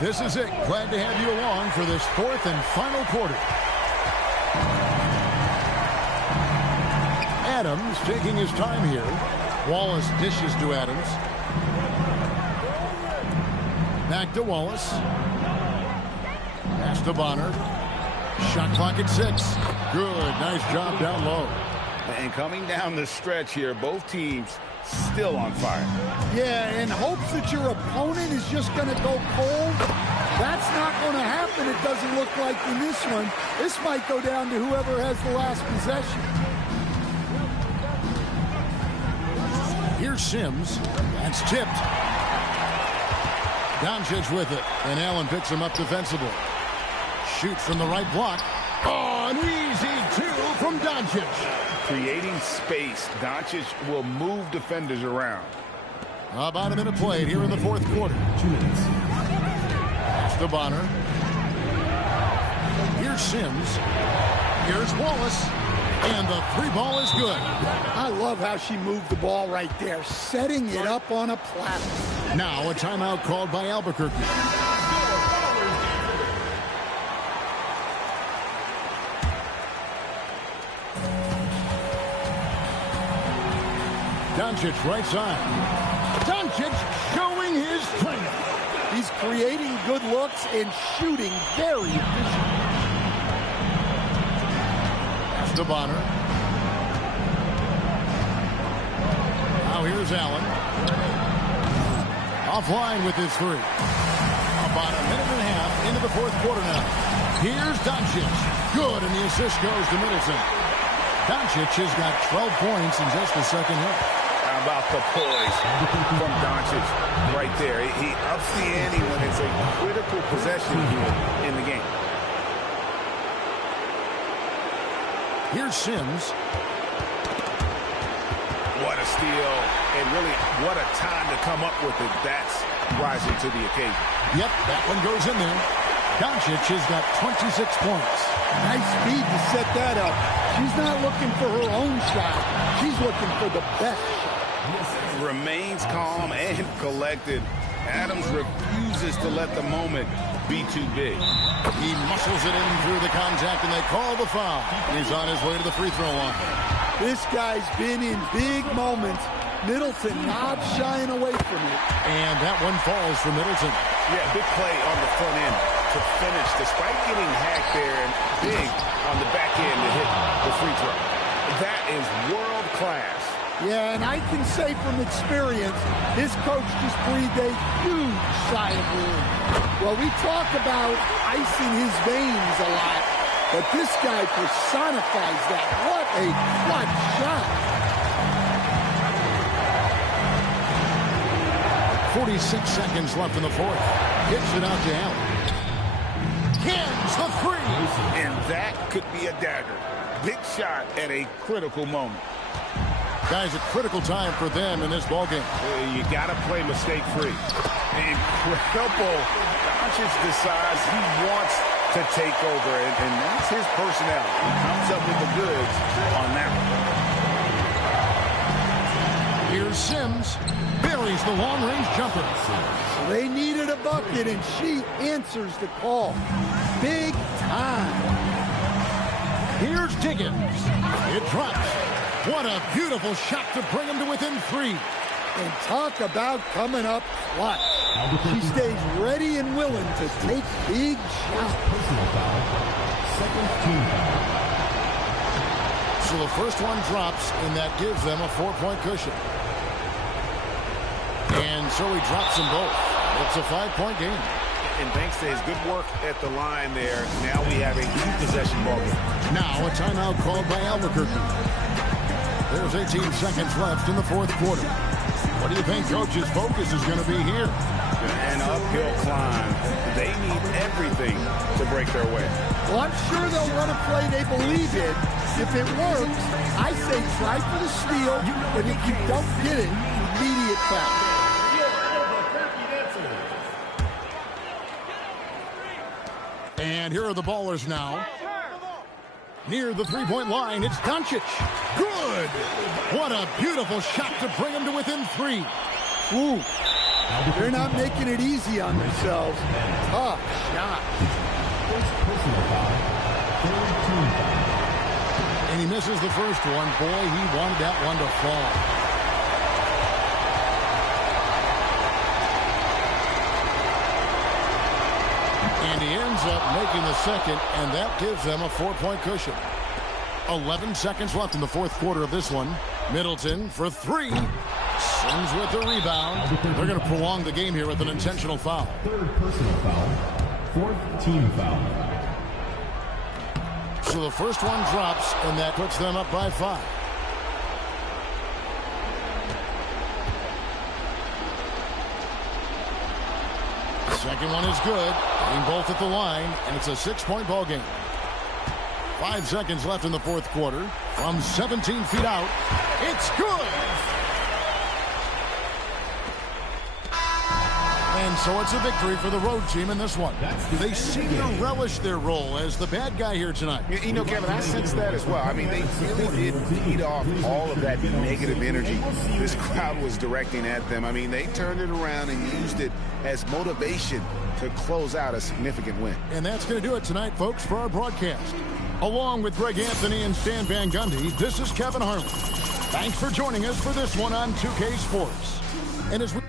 This is it. Glad to have you along for this fourth and final quarter. Adams taking his time here. Wallace dishes to Adams. Back to Wallace. Pass to Bonner. Shot clock at 6. Good. Nice job down low. And coming down the stretch here, both teams still on fire. Yeah, in hopes that your opponent is just going to go cold. That's not going to happen, it doesn't look like in this one. This might go down to whoever has the last possession. Here's Sims. That's tipped. Doncic with it. And Allen picks him up defensively. Shoots from the right block. Oh, an easy 2 from Doncic. Creating space, Doncic will move defenders around. About a minute played here in the fourth quarter. 2 minutes. Pass to Bonner. Here's Sims. Here's Wallace. And the 3 ball is good. I love how she moved the ball right there, setting it up on a platter. Now a timeout called by Albuquerque. Doncic right side. Doncic showing his strength. He's creating good looks and shooting very efficient. Pass to Bonner. Now here's Allen. Offline with his 3. About a minute and a half into the fourth quarter now. Here's Doncic. Good, and the assist goes to Middleton. Doncic has got 12 points in just the second half. How about the poise from Doncic right there? He ups the ante when it's a critical possession here in the game. Here's Sims. What a steal, and really what a time to come up with it. That's rising to the occasion. Yep, that one goes in there. Doncic has got 26 points. Nice speed to set that up. She's not looking for her own shot. She's looking for the best shot. Remains calm and collected. Adams refuses to let the moment be too big. He muscles it in through the contact, and they call the foul. He's on his way to the free throw line. This guy's been in big moments. Middleton not shying away from it. And that one falls for Middleton. Yeah, big play on the front end to finish, despite getting hacked there, and big on the back end to hit the free throw. That is world class. Yeah, and I can say from experience, his coach just breathed a huge sigh of relief. Well, we talk about icing his veins a lot, but this guy personifies that. What a clutch shot. 46 seconds left in the fourth. Gets it out to Allen. Cans the 3. And that could be a dagger. Big shot at a critical moment. Guys, a critical time for them in this ballgame. You got to play mistake-free. Incredible. Doncic decides he wants to take over, and that's his personality. He comes up with the goods on that one. Here's Sims. Buries the long-range jumper. They needed a bucket, and she answers the call. Big time. Here's Diggins. It drops. What a beautiful shot to bring him to within 3. And talk about coming up clutch. She stays ready and willing to take big shots. Second team. So the first one drops, and that gives them a 4-point cushion. And so he drops them both. It's a 5-point game. And thanks to his good work at the line there, now we have a 2-possession ball game. Now a timeout called by Albuquerque. There's 18 seconds left in the fourth quarter. What do you think Coach's focus is going to be here? An uphill climb. They need everything to break their way. Well, I'm sure they'll run a play they believe in. If it works, I say try for the steal, but if you don't get it, immediate foul. And here are the ballers now. Near the three-point line, it's Doncic. Good! What a beautiful shot to bring him to within 3. Ooh, They're not making it easy on themselves. Tough shot. First personal foul. Third team foul. And he misses the first one. Boy, he wanted that one to fall. And he ends up making the second, and that gives them a 4-point cushion. 11 seconds left in the fourth quarter of this one. Middleton for three. Sims with the rebound. They're going to prolong the game here with an intentional foul. Third personal foul. Fourth team foul. So the first one drops, and that puts them up by 5. Second one is good. Getting both at the line, and it's a 6-point ball game. 5 seconds left in the fourth quarter. From 17 feet out, it's good. And so it's a victory for the road team in this one. They seem to relish their role as the bad guy here tonight. You know, Kevin, I sense that as well. I mean, they really did beat off all of that negative energy this crowd was directing at them. I mean, they turned it around and used it as motivation to close out a significant win. And that's going to do it tonight, folks, for our broadcast. Along with Greg Anthony and Stan Van Gundy, this is Kevin Harlan. Thanks for joining us for this one on 2K Sports. And as we